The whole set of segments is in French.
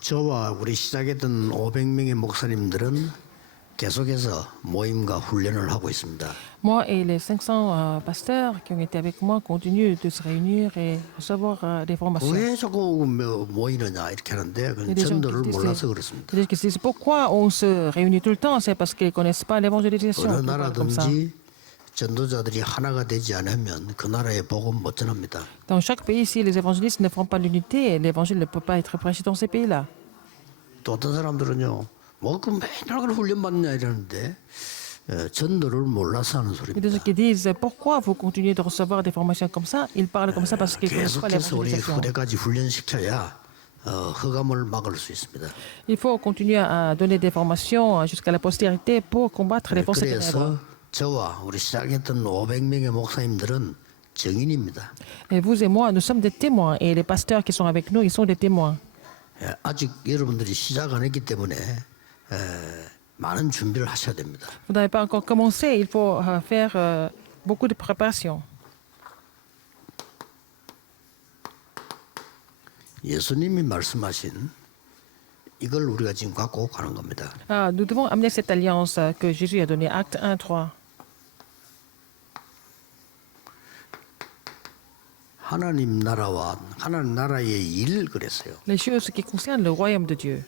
저와 우리 시작했던 500명의 목사님들은 계속해서 모임과 훈련을 하고 있습니다. Moi et les 500 pasteurs qui ont été avec moi continuent de se réunir et recevoir des formations. 왜 자꾸 모이느냐 이렇게 하는데 그건 전도를 몰라서 그렇습니다. C'est-à-dire qu'ils se disent pourquoi on se réunit tout le temps, c'est parce qu'ils ne connaissent pas l'évangélisation. 어느 Ils parlent comme ça. 나라든지 전도자들이 하나가 되지 않으면 그 나라의 복음 못 전합니다. Dans chaque pays, si les évangélistes ne font pas l'unité, l'évangile ne peut pas être prêché dans ces pays-là. 또 어떤 사람들은요, 그 맨날 그런 훈련 받냐 이러는데 전도를 몰라서 하는 Il y a des gens 소리입니다. qui disent pourquoi vous continuez de recevoir des formations comme ça. Ils parlent comme ça parce qu'ils ne connaissent pas 계속해서 우리 l'évangélisation. 후대까지 훈련시켜야 흑암을 막을 수 있습니다. Il faut continuer à donner des formations jusqu'à la postérité pour combattre les forces ténèbres. 그래서 저와 우리 시작했던 500명의 목사님들은 증인입니다. Et vous et moi, nous sommes des témoins. Et les pasteurs qui sont avec nous, ils sont des témoins. 아직 여러분들이 시작 안 했기 때문에 많은 준비를 하셔야 됩니다. Vous n'avez pas encore commencé. Il faut faire beaucoup de préparation. 예수님이 말씀하신 이걸 우리가 지금 갖고 가는 겁니다. Nous devons amener cette alliance que Jésus a donnée, Acte 1, 3. 하나님 나라와 하나님 나라의 일 그랬어요. Les choses qui concernent le royaume de Dieu.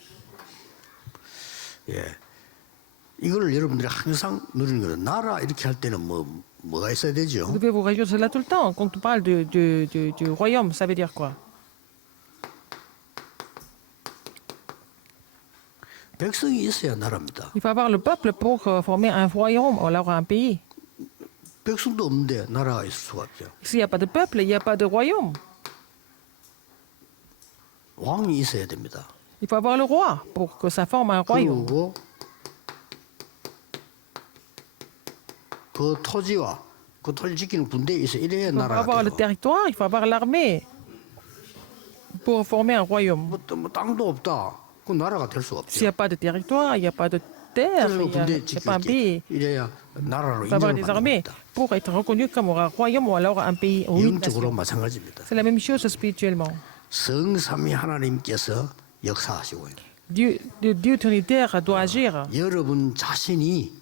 예, 이걸 여러분들이 항상 누리는 거예요. 나라 이렇게 할 때는 뭐가 있어야 Vous 되죠? devez vous réjouir de cela tout le temps. Quand on parle du royaume, ça veut dire quoi? 백성이 있어야 나라입니다. Il faut avoir le peuple pour former un royaume, alors un pays. 백성도 없는데 나라가 있을 수가 없죠. S'il n'y a pas de peuple, il n'y a pas de royaume. 왕이 있어야 됩니다. Il faut avoir le roi pour que ça forme un royaume. 그리고 그 토지와 그 토지 지키는 군대 있어 이래야 Il faut 나라가 avoir le 돼요. territoire, il faut avoir l'armée pour former un royaume. 뭐 땅도 없다. 그 나라가 될 수가 S'il n'y 없죠. a pas de territoire, il n'y a pas de terre, 그래서 il n'y 군대 a pas un pays. 지킬게 이래야 나라로 Il faut avoir 인정을 des 받는 armées 겁니다. pour être reconnu comme un royaume ou alors un pays ou une 영적으로 nation. 마찬가지입니다. C'est la même chose spirituellement. 성삼위 하나님께서 역사하시고요. Dieu trinitaire doit agir. 여러분 자신이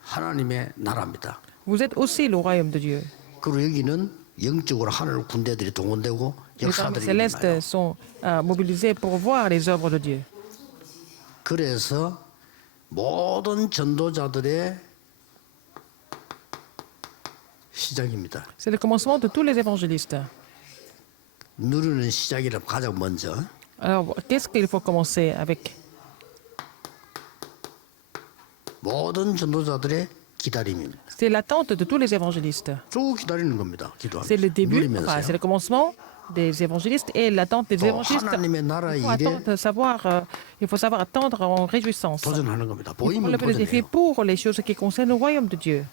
하나님의 나라입니다. Vous êtes aussi le royaume de Dieu. 그리고 여기는 영적으로 하늘 군대들이 동원되고 Les armées 역사들이 célestes 일어나요. sont mobilisées pour voir les œuvres de Dieu. 그래서 모든 전도자들의 시작입니다. C'est le commencement de tous les évangélistes. 누리는 시작이라 가장 먼저 Alors, qu'est-ce qu'il faut commencer avec? 모든 전도자들의 기다림입니다. C'est l'attente de tous les évangélistes. 쭉 기다리는 겁니다. C'est le 기도하면서 début, c'est 누리면서요. le commencement des évangélistes et l'attente des 또 évangélistes. 하나님의 나라의 일에 Il faut savoir attendre en réjouissance. 도전하는 겁니다. Il faut 보이면 relever le défi 도전해요. pour les choses qui concernent le royaume de Dieu.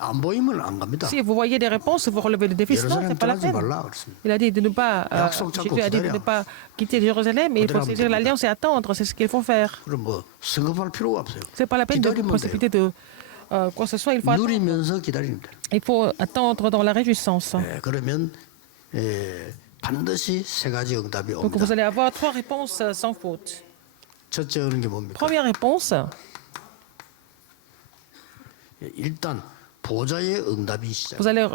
안 보이면 안 갑니다. Si vous voyez des réponses, vous relevez le défi, sinon 예루살렘 c'est pas la 떠나지 peine. 말라 그랬습니다. Il a dit de ne pas, 약속 잡고 Jésus a dit de 기다려. ne pas quitter Jérusalem, mais il faut 그대로 saisir 하면 l'alliance et attendre, c'est ce qu'il faut faire. 그럼 성급할 필요가 없어요. C'est pas la peine de 기다리면 돼요. précipiter de quoi que ce soit, 누리면서 기다리면 돼요. il faut attendre dans la réjouissance. 그러면 반드시 세 가지 응답이 Donc 옵니다. vous allez avoir 3 réponses sans faute. 첫째 오는 게 뭡니까? Première réponse, 일단 보좌의 응답이 시작. vous allez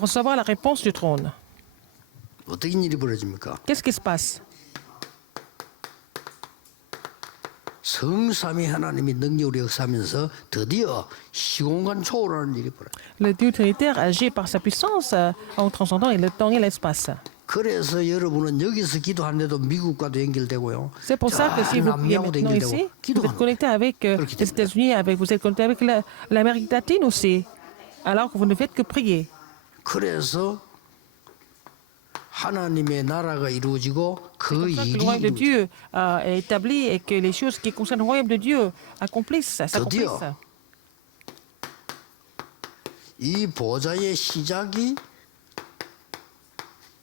recevoir la réponse du trône. 어떻게 일이 벌어집니까? Qu'est-ce qui se passe? 성삼위 하나님이 능력으로 역사하면서 드디어 시공간 초월하는 일이 벌어요. Le Dieu trinitaire agit par sa puissance en transcendant le temps et l'espace. 그래서 여러분은 여기서 기도하는데도 미국과도 연결되고요. C'est pour ça que si vous priez 남미하고도 maintenant ici, 연결되고 vous êtes 기도하는 connecté avec 그렇게 les 됩니다. États-Unis, vous êtes connecté avec l'Amérique latine aussi, alors que vous ne faites que prier. 그래서 하나님의 나라가 이루어지고 그 C'est pour ça que 일이 le royaume de 이루어지고 Dieu est établi et que les choses qui concernent le royaume de Dieu s'accomplissent. 드디어 이 보좌의 시작이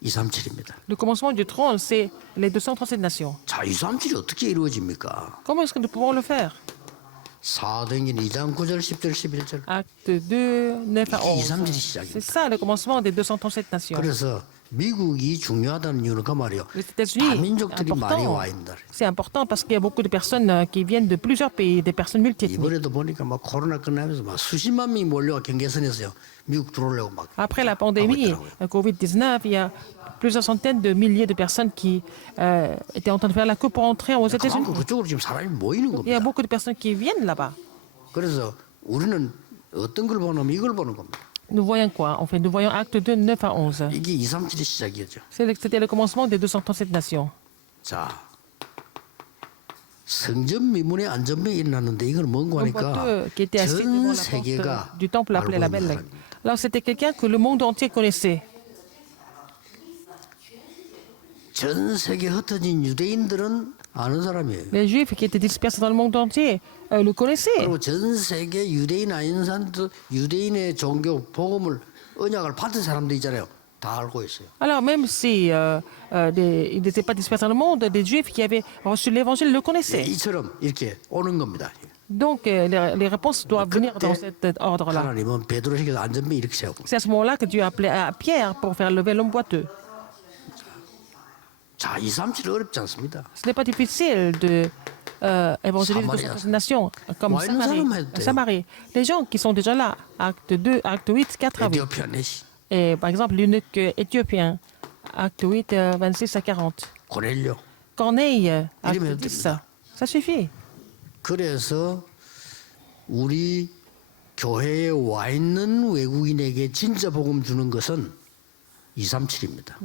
237입니다. Le commencement du trône, c'est les 237 nations. 자, 237이 어떻게 이루어집니까? Comment est-ce que nous pouvons le faire? 사도행전 2장 9절 10절 11절. Acte 2, 9 à 11. 237이 시작입니다. C'est ça le commencement des 237 nations. 그래서 미국이 중요하다는 이유는 그 말이에요. Les États-Unis, 다민족들이 많이 와 있다. c'est important parce qu'il y a beaucoup de personnes qui viennent de plusieurs pays, des personnes multiethniques. 이번에도 보니까 막 코로나 끝나면서 막 수십만 명이 몰려와 경계선에서요. 미국 들어오려고 막. Après la 하고 pandémie, 있더라고요. Covid-19, il y a plusieurs centaines de milliers de personnes qui étaient en train de faire la queue pour entrer aux États-Unis. 그만큼 그쪽으로 지금 사람이 모이는 Il y a 겁니다. beaucoup de personnes qui viennent là-bas. 그래서 우리는 어떤 걸 보냐면 이걸 보는 겁니다. Nous voyons quoi? En fait, nous voyons acte 2, 9 à 11. 이게 237의 시작이었죠. C'était le commencement des 237 nations. 자, 성전 미문의 안전병이 일어났는데 이건 뭔가 Un 하니까 boiteux qui était assis 전 devant la 세계가 porte du temple appelé 알고 la 있는 Belle. 사람입니다. Alors c'était quelqu'un que le monde entier connaissait. 전 세계 흩어진 유대인들은 아는 사람이에요. Les Juifs qui étaient dispersés dans le monde entier le connaissaient. 그리고 전 세계 유대인 아닌 사람도 유대인의 종교 복음을 언약을 받은 사람도 있잖아요. 다 알고 있어요. Alors même si ils n'étaient pas dispersés dans le monde, des Juifs qui avaient reçu l'évangile le connaissaient. 이처럼 이렇게 오는 겁니다. Donc les réponses doivent venir dans cet ordre-là. 하나님은 베드로 시켜서 안전병 이렇게 세우고. C'est à ce moment-là que Dieu a appelé à Pierre pour faire lever l'homme boiteux. 자, 237 어렵지 않습니다. Ce n'est pas difficile de évangéliser Samaria. d'autres nations comme Ouais, nous allons mettre- Samarie. Les gens qui sont déjà là, acte 2, acte 8, 4 à 8. 에티오피아 내시 Et par exemple, l'eunuque éthiopien, acte 8, 26 à 40. 고넬료. Corneille, acte 이러면 10. 됩니다. Ça suffit. 그래서 우리 교회에 와 있는 외국인에게 진짜 복음 주는 것은 237입니다.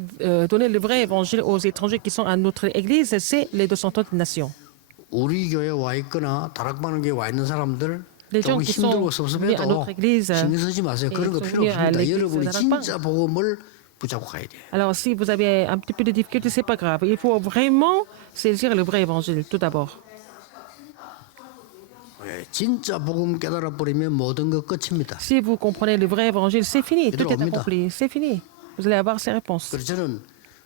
Donner le vrai évangile aux étrangers qui sont à notre église, c'est les 230 nations. 우리 교회에 와 있거나 다락방에 와 있는 사람들 Les gens 좀 qui sont 힘들고 venus à 섭섭해도 notre église 신경 쓰지 마세요. et 그런 거 sont 필요 venus à 없습니다. l'église 여러분이 다락방. 진짜 복음을 붙잡고 가야 돼요. Alors, si vous avez un petit peu de difficulté, c'est pas grave. Il faut vraiment saisir le vrai évangile, tout d'abord. 예, 진짜 복음 깨달아 버리면 모든 것 끝입니다. Si vous comprenez le vrai évangile, c'est fini. Tout est 들어옵니다. accompli. C'est fini. Vous allez avoir ces réponses. 그래서 저는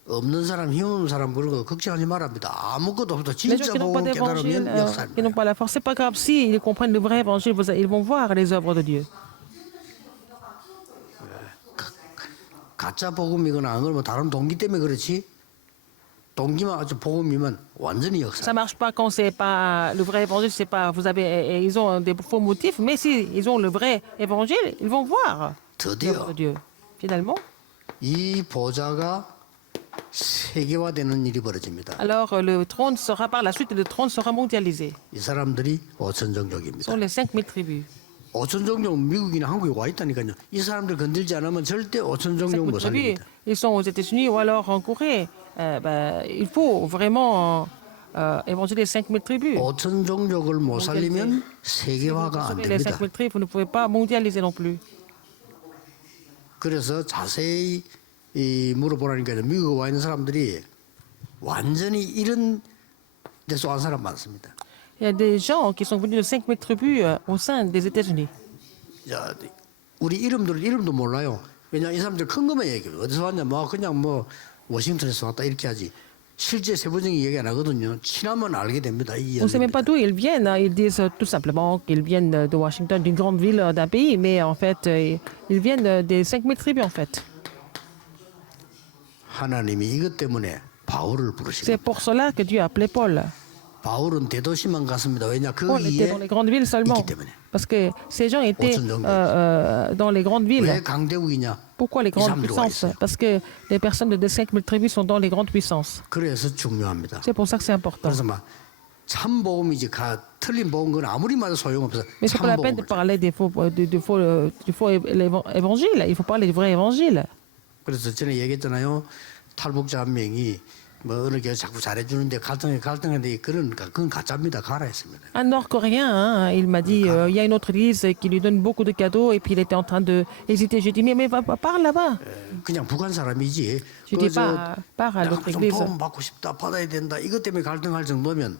없는 사람, 힘없는 사람 그런 거 걱정하지 말랍니다. 아무것도 없어도 Les gens 진짜 qui n'ont pas 복음 d'évangile, 깨달으면 역사입니다. qui n'ont pas la force, c'est pas grave. Si ils comprennent le vrai évangile, ils vont voir les œuvres de Dieu. 가짜 복음이거나 안 그러면 다른 동기 때문에 그렇지. 동기만 아주 복음이면 완전히 역사. Ça marche pas quand c'est pas le vrai évangile, c'est pas ils ont des faux motifs, mais si ils ont le vrai évangile, ils vont voir l'œuvre de 드디어 Dieu. Finalement, 이 보좌가 세계화되는 일이 벌어집니다. alors le trône sera par la suite, le trône sera mondialisé. 이 사람들이 5천 Ce 종족입니다. sont les 5000 tribus. 5천 종족 미국이나 한국에 와 있다니까요. 이 사람들 건들지 않으면 절대 5천 종족 5000 못 tribus, 살립니다. ils sont aux États-Unis ou alors en Corée. Il faut vraiment évangéliser 5000 tribus. 5천 종족을 못 살리면 Si vous 세계화가 안 sauvez les 됩니다. 5000 tribus, vous ne pouvez pas mondialiser non plus. 그래서 자세히 물어보라니까요. 미국에 와 있는 사람들이 완전히 이런 데서 온 사람 많습니다. Il y a des gens qui sont venus de 5000 tribus au sein des États-Unis. 야, 우리 이름도 몰라요. 왜냐 이 사람들 큰 것만 얘기해요. 어디서 왔냐, 뭐 그냥 뭐 워싱턴에서 왔다 이렇게 하지. 실제 세부적인 얘기 안 하거든요. 친하면 알게 됩니다. 이 On ne sait même 연입니다. pas d'où ils viennent. Ils disent tout simplement qu'ils viennent de Washington, d'une grande ville d'un pays, mais en fait, ils viennent des 5000 tribus en fait. 하나님이 이것 때문에 바울을 부르시고 C'est pour cela que Dieu a appelé Paul. 바울은 대도시만 갔습니다. 왜냐 Paul était 거기에 dans les grandes villes seulement. 있기 때문에. Parce que ces gens étaient dans les grandes villes. 왜 강대국이냐? Pourquoi les 이 grandes 사람들이 와 puissances? 있어요. Parce que les personnes de 5000 tribus sont dans les grandes puissances. 그래서 중요합니다. C'est pour ça que c'est important. 그래서 막 참복음이지 틀린 복음 건 아무리 말해도 소용없어. Mais c'est pas la peine de 참복음을. parler du faux évangile. Il faut parler du vrai évangile. 그래서 전에 얘기했잖아요. 탈북자 한 명이 뭐 어느 교회 자꾸 잘해주는데 갈등했는데 그건 가짜입니다. 가라 했습니다. Un Nord-Coréen, hein, il m'a dit, il y a une autre église qui lui donne beaucoup de cadeaux et puis il était en train de hésiter. J'ai dit, mais parle là-bas. 그냥 북한 사람이지. Je dis, pars à 내가 l'autre 좀 église. 도움 받고 싶다, 받아야 된다. 이것 때문에 갈등할 정도면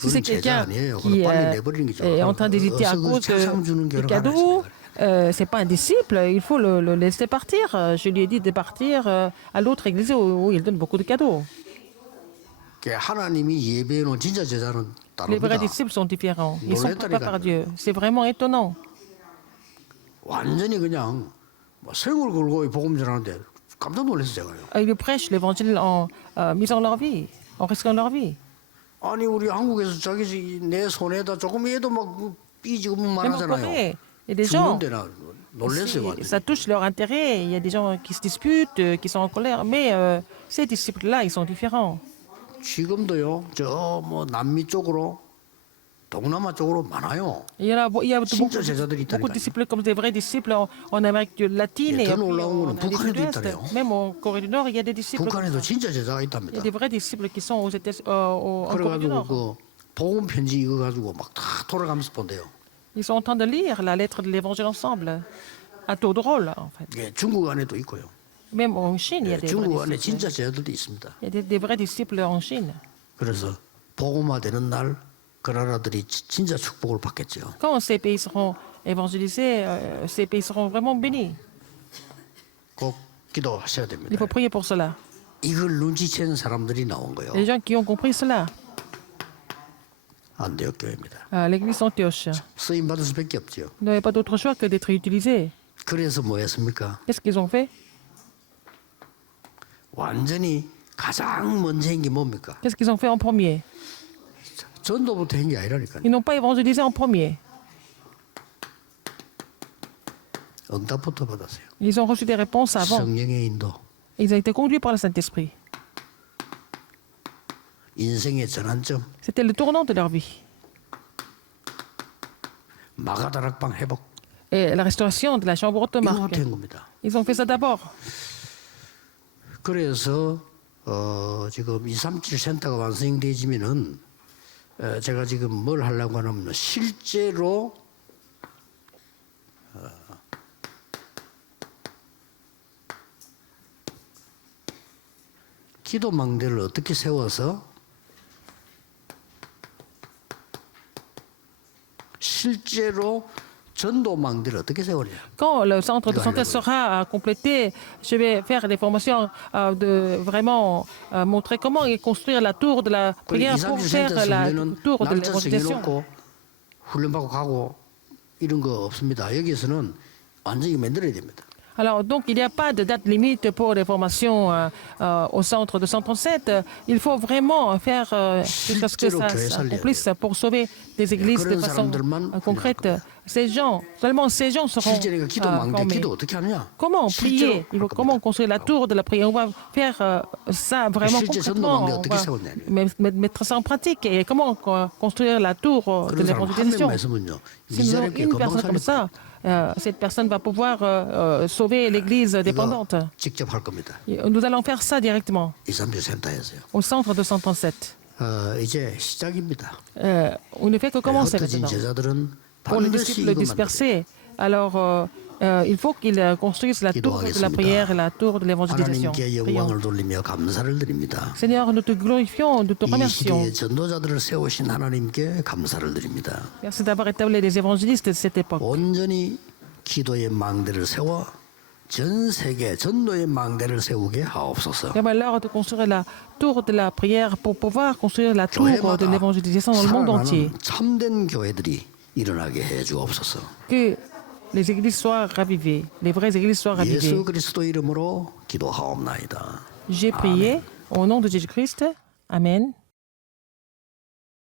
Si c'est 그건 제자 quelqu'un 아니에요. qui 그건 빨리 내버리는 게 est en train d'hésiter à cause des cadeaux, c'est pas un disciple, il faut le laisser partir. Je lui ai dit de partir à l'autre église où il donne beaucoup de cadeaux. 하나님이 예배해놓은 진짜 제자는 Les vrais 다릅니다. disciples sont différents. Ils sont pas par Dieu. C'est vraiment étonnant. 완전히 그냥 뭐 생을 걸고 복음 전하는데 깜짝 놀랐어요. 제가요. Ils prêchent l'évangile en misant leur vie, en risquant leur vie. 아니 우리 한국에서 자기 내 손에다 조금이라도 막 삐지고 Même en 말하잖아요. Corée, il y a des gens, 죽는데 나 놀랐어요. si 완전히. ça touche leur intérêt, il y a des gens qui se disputent, qui sont en colère, mais ces disciples-là, ils sont différents. 지금도요. 저 뭐 남미 쪽으로 동남아 쪽으로 많아요. Il y a 진짜 제자들이 beaucoup 있다니까요. de disciples comme des vrais disciples en Amérique latine 예, et 더 puis 놀라운 en 거는 Amérique 북한에도 de l'Ouest. 있다네요. Même en Corée du Nord, il y a des disciples. 북한에도 진짜 제자가 Il y 있답니다. a des vrais disciples qui sont en Corée du 그래가지고 Nord. 그 복음 편지 이거 가지고 막 다 돌아가면서 본대요. Ils sont en train de lire la lettre de l'Évangile ensemble, à tour de rôle en fait. 예, 중국 안에도 있고요. Même en Chine, il y a 예, des vrais 중국 안에 disciples. 진짜 제자들도 있습니다. Il y a des vrais disciples en Chine. 그래서 복음화되는 날 그 나라들이 진짜 축복을 받겠죠. Quand ces pays seront évangélisés, ces pays seront vraiment bénis. 꼭 기도하셔야 Il 됩니다. faut prier pour cela. 이걸 눈치채는 사람들이 나온 거예요. Les gens qui ont compris cela, 안디옥 교회입니다. l'église Antioche 쓰임 받을 수밖에 없죠. n'avait pas d'autre choix que d'être utilisée. 그래서 뭐 했습니까? Qu'est-ce qu'ils ont fait? 완전히 가장 먼저 한 게 뭡니까? Qu'est-ce qu'ils ont fait en premier? 전도부터 한 게 아니라니까요. Ils n'ont pas évangélisé en premier. 응답부터 받았어요. Ils ont reçu des réponses avant. 성령의 인도, Ils ont été conduits par le Saint-Esprit. 인생의 전환점, C'était le tournant de leur vie. 마가다락방 회복. Et la restauration de la chambre haute de Marc. 이거부터 한 겁니다. Ils ont fait ça d'abord. 그래서 지금 237 센터가 완성되지면은 제가 지금 뭘 하려고 하냐면 실제로 기도망대를 어떻게 세워서 실제로 전도망대를 어떻게 세우냐. Quand le centre de santé sera complété, je vais faire des formations de vraiment montrer comment construire la tour de la prière pour faire la tour de 날짜 l'évangélisation. 정해놓고 훈련받고 가고 이런 거 없습니다. 여기서는 완전히 만들어야 됩니다. Alors, donc, il n'y a pas de date limite pour les formations au centre de 137. Il faut vraiment faire jusqu'à ce que ça s'accomplisse pour sauver des églises de façon concrète. Ces gens, seulement ces gens seront 실제로 기도망대 formés. 기도 어떻게 하냐? Comment 실제로 prier? 할 Comment 겁니다. construire la tour de la prière? On va faire ça vraiment 실제 concrètement. 전도망대 On 어떻게 va 세웠냐? mettre ça en pratique. Et comment construire la tour de 그런 사람 한 l'évangélisation? 명만 있으면요. Si nous avons 미자립게 une 금방 personne comme 살릴 ça, cette personne va pouvoir sauver l'église dépendante. 직접 할 겁니다. Nous allons faire ça directement 237 센터에서요. au centre de 137. 이제 시작입니다. On ne fait que commencer 흩어진 maintenant. 제자들은 Pour les 반드시 disciples 이것만 dispersés, alors il faut qu'ils construisent la tour de la prière et la tour de l'évangélisation. 하나님께 Prions. 영광을 돌리며 감사를 드립니다. Seigneur, nous te glorifions, nous te 이 remercions. 시대에 전도자들을 세우신 하나님께 감사를 드립니다. Merci d'avoir établi des évangélistes de cette époque. 온전히 기도의 망대를 세워 전 세계 전도의 망대를 세우게 하옵소서. Permets-leur de construire la tour de la prière pour pouvoir construire la tour de 교회마다 l'évangélisation dans le monde entier. 살아나는 참된 교회들이 일어나게 해 주옵소서. Que les églises soient ravivées, les vraies églises soient ravivées. 예수 그리스도 이름으로 기도하옵나이다. J'ai prié au nom de Jésus-Christ. Amen.